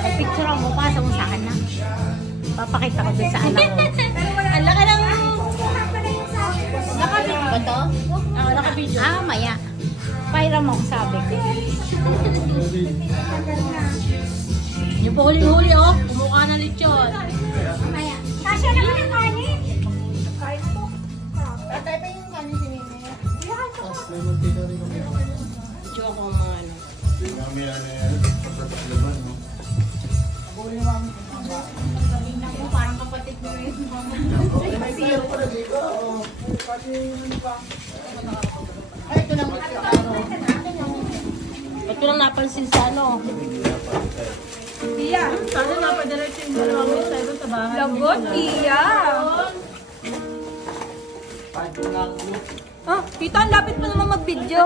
Picture mo, pasa mo sa akin na. Papakita ko din sa anak ko. Ang laki ng... Naka-video ba to? Oo, naka-video. Ah, maya. Pairam mo, sabi ko. Yung pa huling-huli, oh. Kumukha na lechon. Kasya naman ang kanin. Tatay pa yung kanin si Nene. May mantika rin kami. Joke ang mga ano. Hindi kami ano yan. Pagkakalaman, no? Parang kapatid mo rin. Ito lang napansin sa ano. Iya. Sana napadala yung dalawang mesa sa bahay. Lagot, iya. Ah, tita, ang lapit pa naman mag-video.